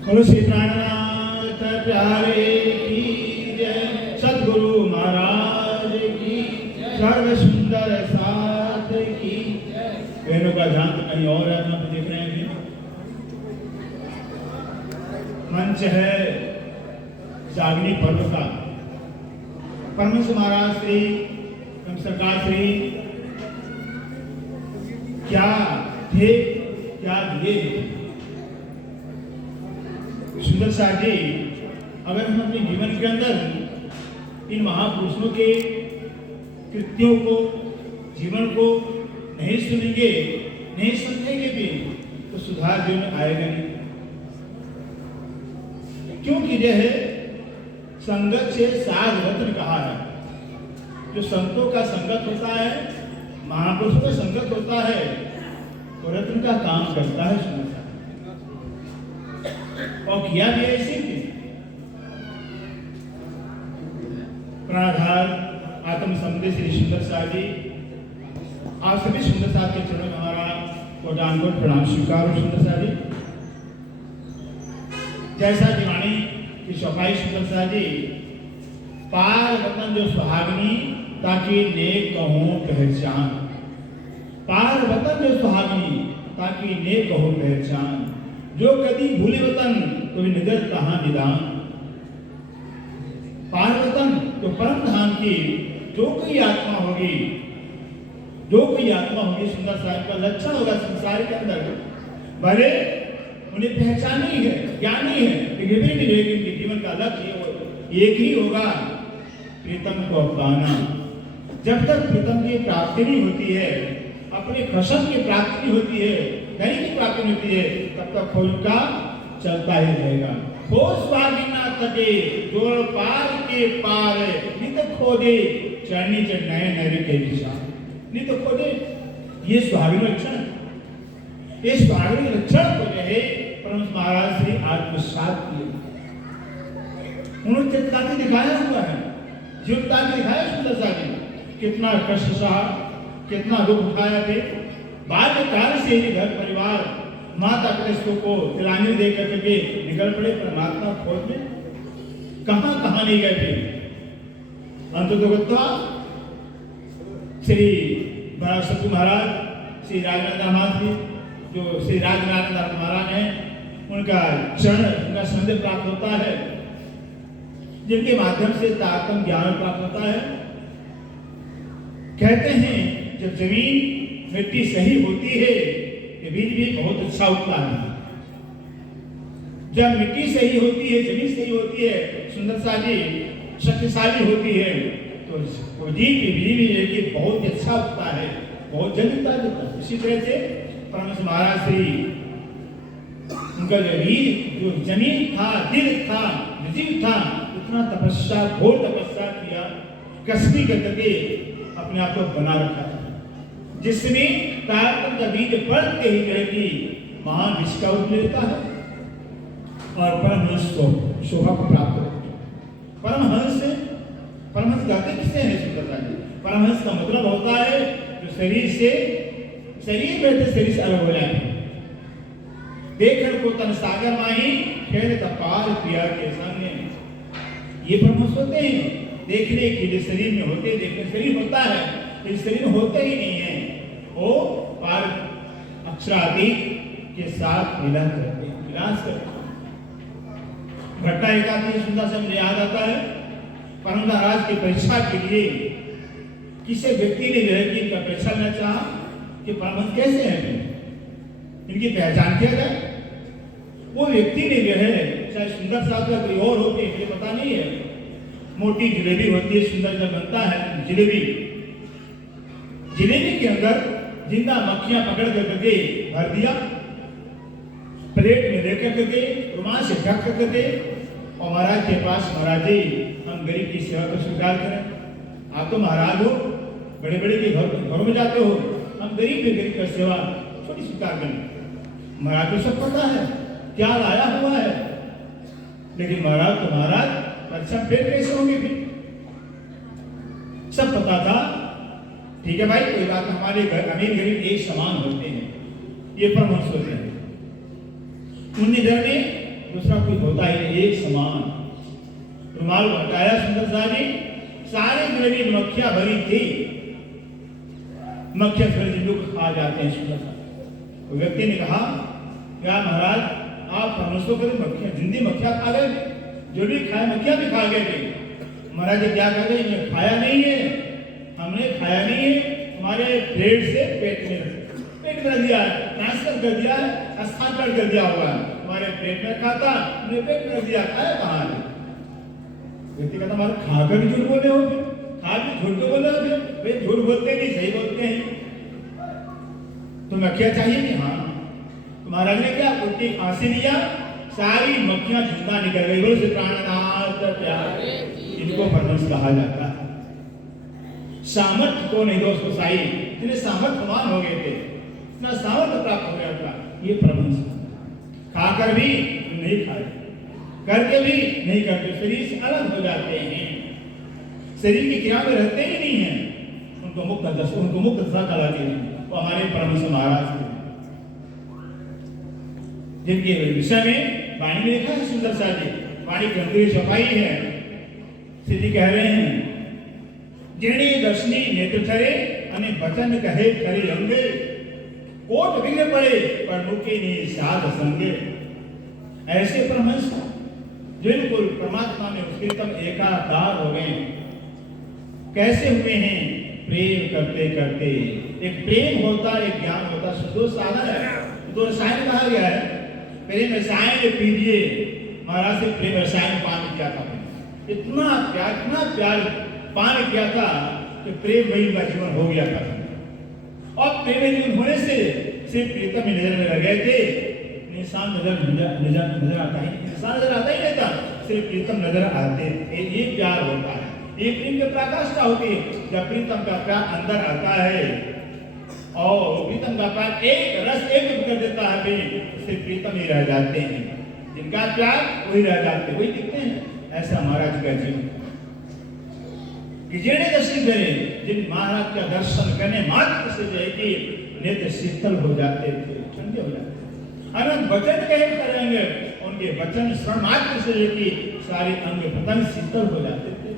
बोलो श्री प्राणनाथ प्यारे की जय, सतगुरु महाराज की सर्व सुंदर साथ की जय। बहनों का ध्यान तो कहीं और है, आप देख रहे हैं। मंच है जागनी पर्व का। परमहंस महाराज श्री सरकार श्री क्या थे, क्या दिए। सुंदर साहब जी, अगर हम अपने जीवन के अंदर इन महापुरुषों के कृत्यों को, जीवन को नहीं सुनेंगे, नहीं समझेंगे भी, तो सुधार जीवन में आएगा नहीं। क्योंकि यह संगत से साध रत्न कहा है। जो संतों का संगत होता है, महापुरुषों का संगत होता है, तो रत्न का काम करता है। सुंदर और किया भी ऐसे ही। प्राणाधार आत्म समझे श्री सुंदर साहब जी, आप सभी सुंदर साहब के चरणों में हमारा कोटानकोट प्रणाम स्वीकार। सुंदर साहब जी, जैसा दीवानी की सफाई सुंदर साहब जी, पार वतन जो सुहागनी ताकि नेक कहूं पहचान। पार वतन जो सुहागनी ताकि नेक कहूं पहचान। जो कभी भूले वतन तो निगर कहां निदान। पार वतन तो परम धाम की जो कोई आत्मा होगी, जो कोई आत्मा होगी, सुंदर साहब का लक्षण होगा संसार के अंदर, भले उन्हें पहचान ही है, ज्ञान ही है, लेकिन जीवन का लक्ष्य एक ही होगा, प्रीतम को पाना। जब तक प्रीतम की प्राप्ति नहीं होती है, अपने खसम की प्राप्ति नहीं होती है, धनी की प्राप्ति नहीं होती है, तब तक खोज का चलता ही रहेगा। खोज स्वागी ना तके जोड़ पार के पार, नित खोजे चढ़नी चढ़नाए नैवे के दिशा। नित खोजे, ये स्वागिन लक्षण, ये स्वागिन लक्षण को जो है परमहंस महाराज श्री आत्मसात किए। उन्होंने चित्ता के दिखाया हुआ है, जीवता के दिखाया। सुंदर साहब जी कितना कष्ट सहा, कितना दुख उठाया थे। बाल्यकाल से ही घर परिवार माता पिता को तिलांजलि दे करके निकल पड़े परमात्मा खोज में। कहां कहां नहीं गए थे। अंततः श्री सरस्वती महाराज, श्री राजनाथ जी, जो श्री राजनाथ महाराज हैं, उनका चरण, उनका संदेश प्राप्त होता है, जिनके माध्यम से तारतम ज्ञान प्राप्त होता है। कहते हैं जब जमीन मिट्टी सही होती है, ये बीज भी बहुत अच्छा उगता है। जब मिट्टी सही होती है, जमीन सही होती है, सुंदर साजी शक्तिशाली होती है, तो बीज भी बहुत अच्छा उगता है, बहुत जल्दी उगता है। इसी तरह से परमहंस महाराज श्री, उनका जो बीज, जो जमीन था, दिल था, जीव था, उतना तपस्या, घोर तपस्या किया, कसमी करके अपने आप को बना रखा था, जिसमें तारतम का बीज पड़ते ही रहती महान विश्व का उठ लेता है और परमहंस को शोभा को प्राप्त होती है। परमहंस गाते किसे हैं सुंदरता जी? परमहंस का मतलब होता है जो शरीर में शरीर से अलग हो जाए। देखकर को तन सागर माही खेल तपार पिया के सामने, ये परमहंस होते हैं। देखने के लिए शरीर में होते, देखने शरीर होता है, लेकिन शरीर होते ही नहीं है। वो पार अक्षरादीत के साथ मिलन करते हैं, विलास करते हैं। घटना एक आती है, सुंदर से मुझे याद आता है। परम महाराज की परीक्षा के लिए किसी व्यक्ति ने जो है कि इनका परीक्षा लेना चाहा कि परमहंस कैसे हैं, इनकी पहचान किया जाए। वो व्यक्ति ने जो है, चाहे सुंदर साहब का कोई और होते मुझे पता नहीं है, मोटी जलेबी होती है, सुंदर जब बनता है जलेबी के अंदर जिंदा मक्खियां पकड़ करके भर दिया, प्लेट में लेकर करके रुमाल से ढक करके, और महाराज के पास, महाराज जी हम गरीब की सेवा को स्वीकार करें। आप तो महाराज हो, बड़े बड़े के घरों में जाते हो, हम गरीब की सेवा छोटी स्वीकार करें। महाराज को सब पता है क्या लाया हुआ है, लेकिन महाराज तो महाराज, अच्छा फिर कैसे होंगे? फिर सब पता था, ठीक है भाई, कोई बात, हमारे घर अमीर गरीब एक समान होते हैं, ये परमहंस होते हैं। उन घर में दूसरा कोई होता ही नहीं, एक समान। रुमाल हटाया सुंदर सा जी, सारे में भी मक्खियां भरी थी। मक्खियां फिर जिंदू को खा जाते हैं सुंदर सा। व्यक्ति ने कहा, क्या महाराज आप परमेश्वर करें, मक्खियां जिंदी मक्खियां खा गए, जो भी खाए मक्खियां भी खा गए थे। महाराज जी क्या कर गए, खाया नहीं है, हमने खाया नहीं है, हमारे प्लेट से पेट में कर दिया, ट्रांसफर कर दिया, स्थानांतरण कर दिया हुआ है, हमारे पेट में खाता, हमने पेट में दिया, खाया कहाँ है? व्यक्ति कहता हमारे खाकर भी झूठ बोले हो, खा भी झूठ बोले हो, भाई झूठ बोलते नहीं, सही बोलते हैं। तो मक्खियां चाहिए नहीं, हाँ। तो महाराज ने क्या उल्टी फांसी दिया, सारी मक्खियां जिंदा निकल गई। बोलो से प्राणनाथ प्यार, इनको परमंश कहा जाता है। सामर्थ्य को नहीं दोस्तों साई, इतने सामर्थ्यवान हो गए थे, इतना सामर्थ्य प्राप्त हो गया था, ये परमंश। खाकर भी नहीं खाए, करके भी नहीं करते, शरीर से अलग हो जाते हैं, शरीर की क्रिया में रहते ही नहीं है, उनको मुक्त दशा कहलाती है। वो हमारे परमहंस महाराज थे, जिनके विषय में वाणी में लिखा है सुंदर सा जी, वाणी गंभीर छपाई है। श्री जी कह रहे हैं, जेणे दर्शनी नेत्र ठरे अने वचन कहे खरे अंगे, कोट बिगड़ पड़े पर मुके नहीं साध संगे। ऐसे परमहंस जिनको परमात्मा में प्रीतम एकाकार हो गए, कैसे हुए हैं? प्रेम करते करते। एक प्रेम होता, एक ज्ञान होता, दो साधन है, दो रसायन कहा गया है। प्रेम रसायन पीजिए, महाराज से प्रेम रसायन पान किया था, इतना प्यार पान किया था कि प्रेम वही का जीवन हो गया था। और प्रेम जीवन होने से सिर्फ प्रीतम ही नजर में लग गए थे, इंसान नजर आता ही, इंसान नजर आता ही नहीं था, सिर्फ प्रीतम नजर आते। ये प्यार होता है, ये प्रेम की प्रकाष्ठा होती है। जब प्रीतम का प्यार अंदर आता है और प्रीतम का प्यार एक रस एक कर देता है, सिर्फ प्रीतम ही रह जाते हैं, जिनका प्यार वही रह जाते, वही दिखते हैं। ऐसा महाराज का जीवन, जेणे दर्शन करे, जिन महाराज का दर्शन करने मात्र से जो है कि नेत्र शीतल हो जाते थे, ठंडे हो जाते थे। अनंत वचन कहे करेंगे, उनके वचन श्रवण मात्र से जो कि सारे अंग प्रत्यंग शीतल हो जाते थे,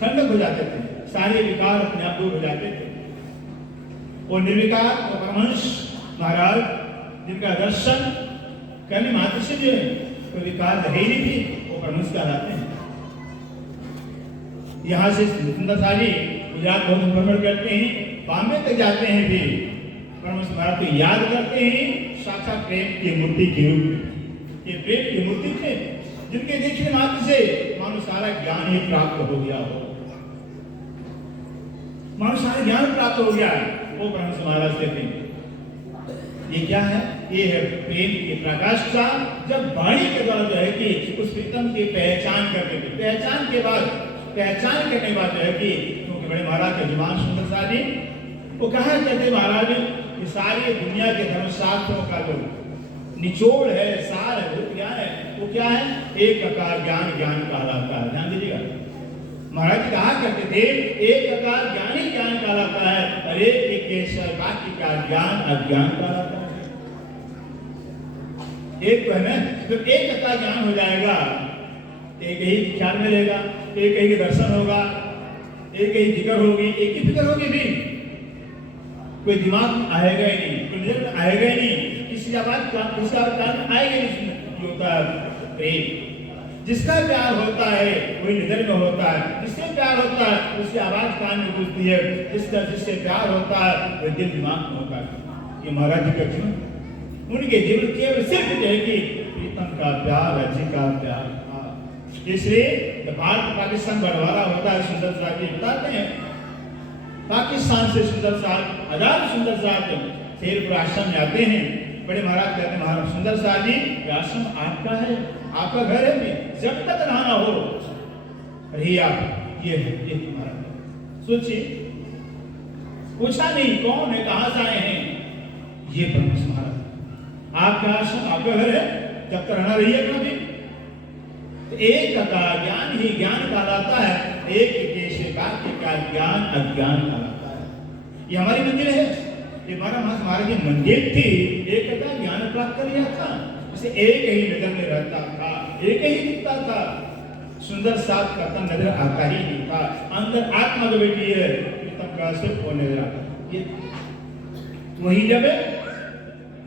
ठंडक हो जाते थे, सारे विकार अपने आप दूर हो जाते थे। वो निर्विकार परमहंस महाराज, जिनका दर्शन करने मात्र से जो है कोई विकार रहे नहीं थी, वो परमहंस कहलाते हैं। यहाँ से सुंदर सा जी गुजरात बहुत भ्रमण करते हैं, बॉम्बे तक जाते हैं, भी परमहंस महाराज को याद करते हैं, साक्षात प्रेम की मूर्ति के रूप में। ये प्रेम की मूर्ति थे, जिनके देखने मात्र से मानो सारा ज्ञान ही प्राप्त हो गया हो, मानो सारा ज्ञान प्राप्त हो गया, वो परमहंस महाराज थे। ये क्या है? ये है प्रेम की प्रकाष्ठा। जब वाणी के द्वारा जो है कि उस प्रीतम की पहचान करने की, पहचान के बाद, पहचान करने के बाद जो है कि क्योंकि बड़े महाराज के जुबान सुंदर सा जी वो कहा कहते महाराज, ये सारी दुनिया के धर्मशास्त्रों का जो निचोड़ है, सार है, वो क्या है? एक आकार ज्ञान, ज्ञान कहलाता है। ध्यान दीजिएगा, महाराज जी कहा करते थे, एक आकार ज्ञान ही ज्ञान कहलाता है, और एक बाकी का ज्ञान अज्ञान कहलाता है। एक तो है ना, जब एक आकार ज्ञान हो जाएगा, एक ही ख्याल मिलेगा, एक ही दर्शन होगा, एक ही जिक्र होगी, एक ही फिक्र होगी, भी कोई दिमाग में आएगा ही नहीं, कोई नजर में आएगा ही नहीं, किसी का बात आएगा नहीं। होता है प्रेम, जिसका प्यार होता है वही नजर में होता है, जिससे प्यार होता है उसकी आवाज कान में गूंजती है, जिससे प्यार होता है वह दिल दिमाग में होता है। ये महाराज जी का जीवन, उनके जीवन केवल सिर्फ है कि प्रीतम का प्यार, अजी का प्यार था। इसलिए भारत पाकिस्तान बंटवारा होता है, सुंदर साहब जी बताते हैं, पाकिस्तान से सुंदर साहब, हजार सुंदर साहब शेरपुर आश्रम में आते हैं। बड़े महाराज कहते हैं, महाराज सुंदर साहब जी, आश्रम आपका है, आपका घर है, भी जब तक रहना हो रही आप, ये तुम्हारा। सोचिए, पूछा नहीं कौन है, कहां से आए हैं, ये परमहंस महाराज, आपका आश्रम, आपका घर है, जब तक रहना रही है कभी। तो एक का ज्ञान ही ज्ञान कहलाता है, एक के शिकार का ज्ञान अज्ञान कहलाता है। ये हमारी मंदिर है, ये हमारा महाराज की मंदिर थी, एक का ज्ञान प्राप्त कर लिया था, उसे एक ही नजर में रहता था, एक ही दिखता था, सुंदर साफ करता नजर आता ही नहीं था। अंदर आत्मा जो बैठी है कीर्तन का सिर्फ वो नजर आता है। वही जब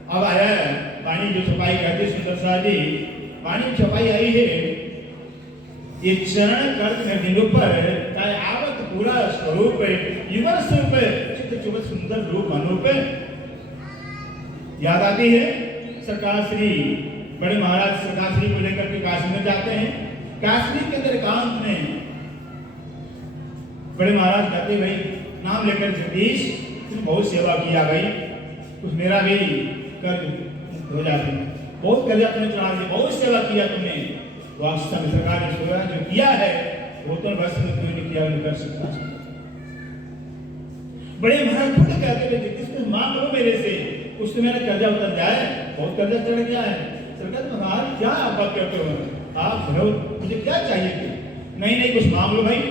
अब आया वाणी जो छपाई कहते सुंदर सा जी, वाणी छपाई आई है ये चरण कर्त निरूपर चाहे आवत पूरा स्वरूप युगल स्वरूप चित्त चुगत सुंदर रूप अनूप याद आती है। सरकार श्री बड़े महाराज सरकार श्री को लेकर के काशी में जाते हैं। काशी के अंदर एकांत में बड़े महाराज कहते भाई नाम लेकर जगदीश तुमने बहुत सेवा किया भाई, कुछ मेरा भी कर्ज हो जाते, बहुत कर्जा तुमने चढ़ा दिया, बहुत सेवा किया तुमने। वास्तव में सरकार ने सेवा जो किया है वो तो बस में कोई नहीं किया, नहीं कर सकता। बड़े महाराज खुद कहते थे जगदीश कुछ मांग लो मेरे से, कुछ तो मेरा कर्जा उतर जाए, बहुत कर्जा चढ़ गया है। सरकार महाराज क्या आप बात करते हो, आप सुनो मुझे क्या चाहिए? नहीं नहीं कुछ मांग लो भाई।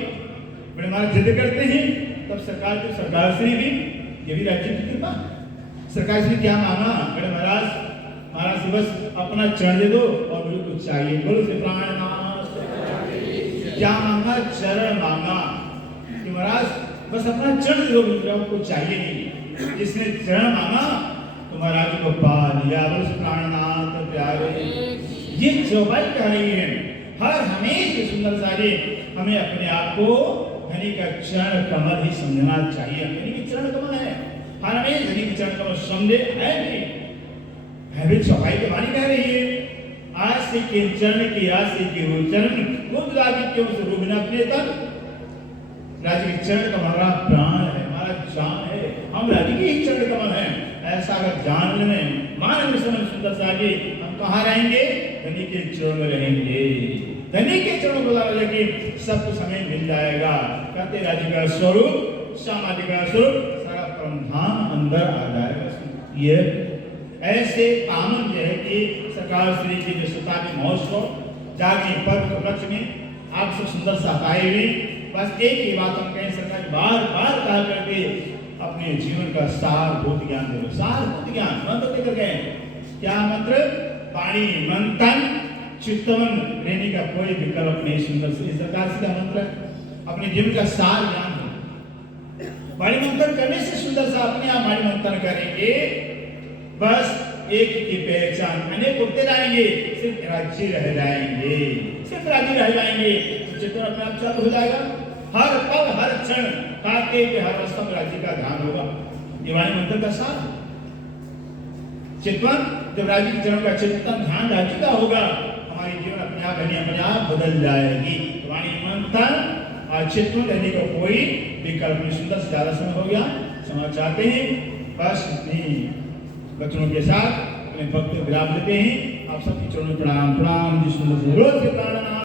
बड़े महाराज जिद करते हैं, तब सरकार श्री भी ये भी राज्य की कृपा। सरकार श्री क्या मांगा? बड़े महाराज महाराज से बस अपना चरण दे दो और मुझे कुछ चाहिए, बोलो से प्राणनाथ। क्या मांगा? चरण मांगा कि महाराज बस अपना चरण दे दो, मुझे कुछ चाहिए नहीं। जिसने चरण मांगा तो महाराज को पा लिया, बोलो से प्राणनाथ प्यारे। ये चौपाई कह रही है हर हमेशा सुंदर सारे हमें अपने आप को धनी का चरण कमल ही समझना चाहिए। धनी की चरण कमल है, हर हमेशा धनी की चरण कमल समझे है भी चौपाई की वाणी कह रही है। आज से के चरण की आज से के वो चरण वो राज्य क्यों स्वरूप न अपने तक राज्य के चरण का हमारा प्राण है, हमारा जान है, हम राज्य के ही चरण कमल है। ऐसा अगर जान में मान में समझ सुंदर सागे हम कहाँ रहेंगे? धनी के चरणों में रहेंगे। धनी के चरणों को लगे सब कुछ हमें मिल जाएगा। कहते राज्य का स्वरूप सामाजिक का स्वरूप सारा परमधाम अंदर आ जाएगा। ये ऐसे कामन जो है कि सरकार श्री की जो शताब्दी महोत्सव जागे पर्व उपलक्ष्य में आप सब सुंदर सा आए हुए। बस एक ही बात हम कहें, सरकार बार बार कहा करके अपने जीवन का सारभूत ज्ञान दे, सारभूत ज्ञान मंत्र देकर गए। क्या मंत्र? पाणी मंथन चित्तवन लेने का कोई विकल्प नहीं। सुंदर से सरकार से का मंत्र अपने जीवन का सार ज्ञान दो। वाणी मंथन करने से सुंदर सा अपने आप वाणी मंथन करेंगे, बस एक की पहचान अनेक उठते जाएंगे, सिर्फ राज्य रह जाएंगे, सिर्फ राज्य रह जाएंगे। तो चित्तवन अपने आप चालू हो जाएगा। हर पल हर क्षण काटे पे हर अवस्था में राज्य का ध्यान होगा। ये वाणी मंत्र का सार चित्तवन जब राज्य के चरण का चिंतन ध्यान राज्य का होगा, हमारी जीवन अपने आप बदल जाएगी। वाणी मंथन और चित्तवन रहने का कोई विकल्प नहीं। सुंदर से ज्यादा समय हो गया, समाज चाहते हैं बस इतनी बच्चों के साथ अपने भक्त विराम देते हैं। आप सबकी चरणों प्रणाम। प्रणाम जी सुंदर से रोज के प्राणायाम।